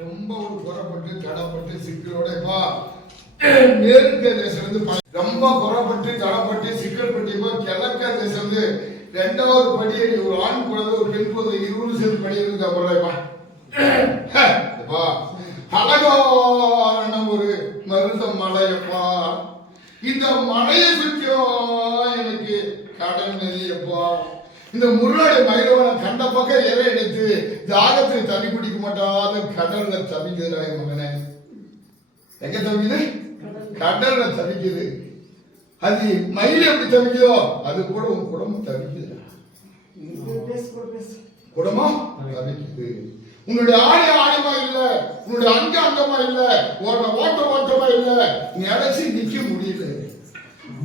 ரொம்ப குறப்பட்டு தடப்பட்டு சிக்கலோட மேற்கு தேசம் ரொம்ப குறப்பட்டு தடப்பட்டு சிக்கல் பட்டு கிழக்க தேசம் ரெண்டாவது படியை ஒரு ஆண் குழந்தை ஒரு பெண் குழந்தை 20 சேர்ந்து படி இருக்கு அழகான ஒரு மருத மலையப்பா. இந்த மலையை சுற்றியும் எனக்கு கடல் நெறியப்பா. இந்த முருகனை மயிலவனை கண்ட பக்கம் எதை எடுத்து தாகத்தை தண்ணி பிடிக்க மாட்டாத கடல்ல தவிக்குதுடா என் மகனே. எங்க தவிக்குது? கடல்ல தவிக்குது. அது மயில் எப்படி தவிக்குதோ அது கூட உன் குடும்பம் தவிக்குது. குடும்பம் தவிக்குது. உன்னுடைய ஆணியமா இல்ல, உன்னுடைய அங்கமா இல்ல, ஓட்டமா இல்ல, நீ அழைச்சி நிக்க முடியல.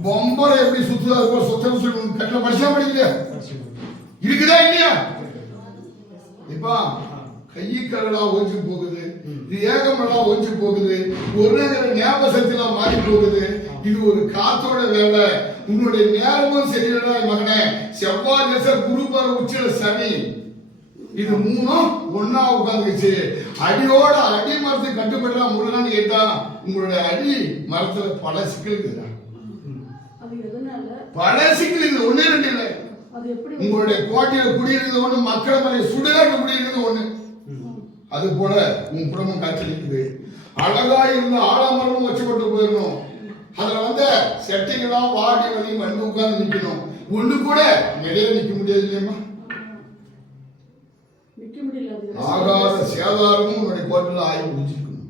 பொம்பரை எப்படி சுத்துதா இருக்கும் சுத்தம் சொல்லணும். கட்டில படிச்சா படிக்கலையா? இருக்குதா இல்லையா? இப்ப கையக்கடலா ஒஞ்சு போகுது, ஏகமெல்லாம் ஒஞ்சு போகுது, ஒரு ஞாபக சக்தியெல்லாம் மாறி போகுது. இது ஒரு காத்தோட வேலை. உன்னுடைய நேரமும் சரியில்லடா மகனே. செவ்வாய் திசை குரு பர உச்சில சனி, இது மூணும் ஒன்னா உட்காந்துச்சு. அடியோட அடி மரத்தை கட்டுப்படலாம் முருகன் கேட்டா உங்களுடைய அடி மரத்துல பல சிக்கல் இருக்குதா? பல சிக்கல் இருக்குது. ஒன்னே ரெண்டு இல்லை. உங்களுடைய கோட்டையில குடியிருக்கிறது ஒண்ணு, மக்கள் மலை சுடுகாட்டு குடியிருக்கிறது ஒண்ணு. அது போல உன் குடும்பம் காய்ச்சலிக்குது. அழகா இருந்த ஆலமரமும் வச்சு கொண்டு போயிடணும். அதுல செட்டிங்கெல்லாம் வாடி வந்து வந்து உட்கார்ந்து நிக்கணும். ஒண்ணு கூட நிலையில நிக்க முடியாது இல்லையம்மா. ஆகாத சேதாரமும் உன்னுடைய கோட்டையில ஆகி முடிச்சிருக்கணும்.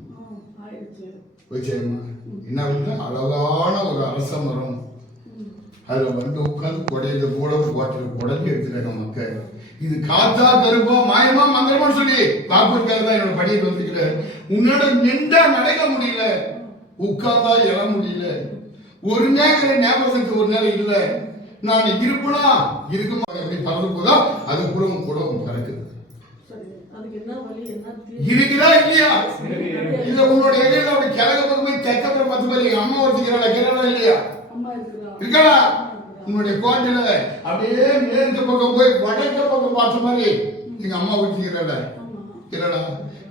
என்ன அழகான ஒரு அரச மரம், அதுல வந்து உட்கார்ந்து கொடையில கூட கோட்டையில குடஞ்சி எடுத்துட்டாங்க மக்கள். இது காத்தா கருப்பா மாயமா மந்திரமான்னு சொல்லி பாப்பூருக்காக தான் என்னோட படியிட்டு வந்துக்கிறேன். உன்னோட நின்றா நடக்க முடியல, உட்கார்ந்தா எழ முடியல, ஒரு நேரம் ஞாபகத்துக்கு ஒரு நேரம் இல்ல. நான் இருப்பனா இருக்குமா எப்படி பறந்து போதா அது கூட பறக்குது. இருக்குதா இல்லையா? இல்ல உன்னோட இடையில அப்படி கிழக்கு பக்கம் போய் தெக்க பக்கம் 10 பேர் எங்க அம்மா ஒருத்திக்கிறாளா கேட்கறா இல்லையா? இருக்கா? உன்னுடைய கோட்டையில அப்படியே மேற்கு பக்கம் போய் வடக்க பக்கம் பார்த்த மாதிரி எங்க அம்மா ஒருத்திக்கிறாள இல்லடா.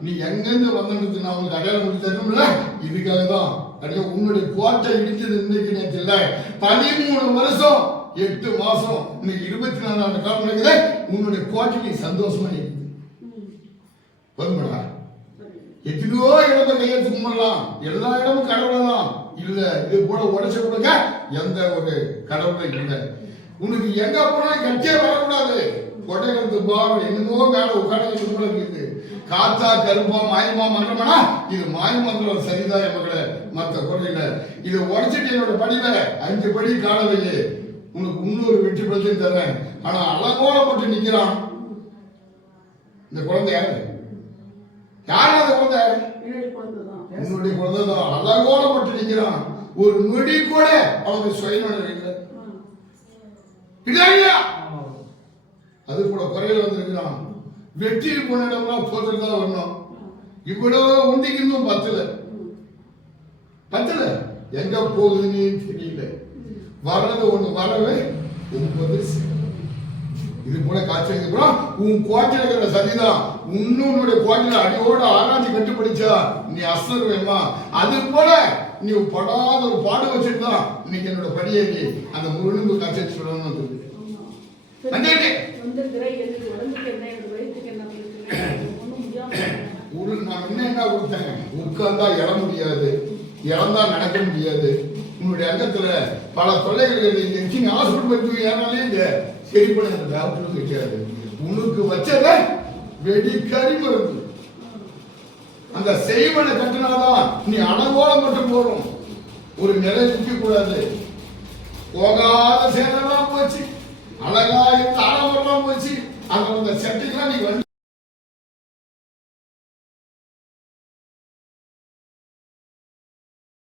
நீ எங்கிருந்து வந்து நான் உங்களுக்கு அடையாளம் முடிச்சு தரணும்ல. இதுக்காக தான் அப்படியே உன்னுடைய கோட்டை இடிச்சது இன்னைக்கு நேற்று இல்ல, 13 வருஷம் 8 மாசம் இன்னைக்கு 24 ஆண்டு காலம் நடக்குது. உன்னுடைய கோட்டை நீ சந்தோஷமா இருக்குது. வருமாடா எத்தனையோ இடத்தை கையெழுத்து கும்பிடலாம், எல்லா இடமும் கடவுள் தான் இல்ல. இது போல உடைச்ச கொடுக்க எந்த ஒரு கடவுளும் இல்லை. உனக்கு எங்க போனா கட்டியே வரக்கூடாது. கொடைகளுக்கு பாவம் என்னமோ மேல உட்காந்து இருக்குது. காத்தா கருப்பா மாயமா மந்திரமானா இது மாய மந்திரம் சரிதான் மக்களை, மற்ற குறையில இதை உடைச்சிட்டு என்னோட படியில 5 படி கால வையே உனக்கு இன்னொரு வெற்றி பலத்தையும் தரேன். ஆனா அலங்கோலப்பட்டு நிக்கிறான் இந்த குழந்தை. யாரு அந்த குழந்தை? என்னுடைய குழந்தை தான். அலங்கோலப்பட்டு நிக்கிறான். ஒரு நொடி கூட அவனுக்கு சுயநலம் இல்லை. அது கூட குறையில வந்திருக்கிறான். வெற்றி போன இடம்லாம் தோற்றுட்டு தான் வரணும். இவ்வளவு உண்டிக்கு இன்னும் பத்தல எங்க போகுதுன்னு தெரியல. வர்றது ஒண்ணு வரவே 9. இது போல காய்ச்சல் உன் கோட்டையில இருக்கிற சதிதான் உன்னுடைய கோட்டையில அடியோட ஆராய்ச்சி கட்டுப்பிடிச்சா நீ அசர் வேணுமா? அது போல நீ படாத ஒரு பாடு வச்சுட்டு தான் இன்னைக்கு என்னோட படியேறி அந்த முருகனுக்கு காய்ச்சல் சொல்லணும்னு சொல்லி நான் என்ன கொடுத்தேன். உட்கார்ந்தா எழ முடியாது, இழந்தா நடக்க முடியாது. உன்னுடைய அங்கத்துல பல தொல்லைகள் ஹாஸ்பிட்டல் ஏனாலே இந்த சரி பண்ண டாக்டரும் கிடையாது. உனக்கு வச்சத வெடி கறி மருந்து அந்த செய்வனை கட்டினாதான் நீ அனகோலம் மட்டும் போறோம். ஒரு நிலை நிற்க கூடாது. போகாத சேதெல்லாம் போச்சு, அழகா இருந்த ஆடம்பரம் போச்சு. அந்த செட்டுக்கெல்லாம் நீ வந்து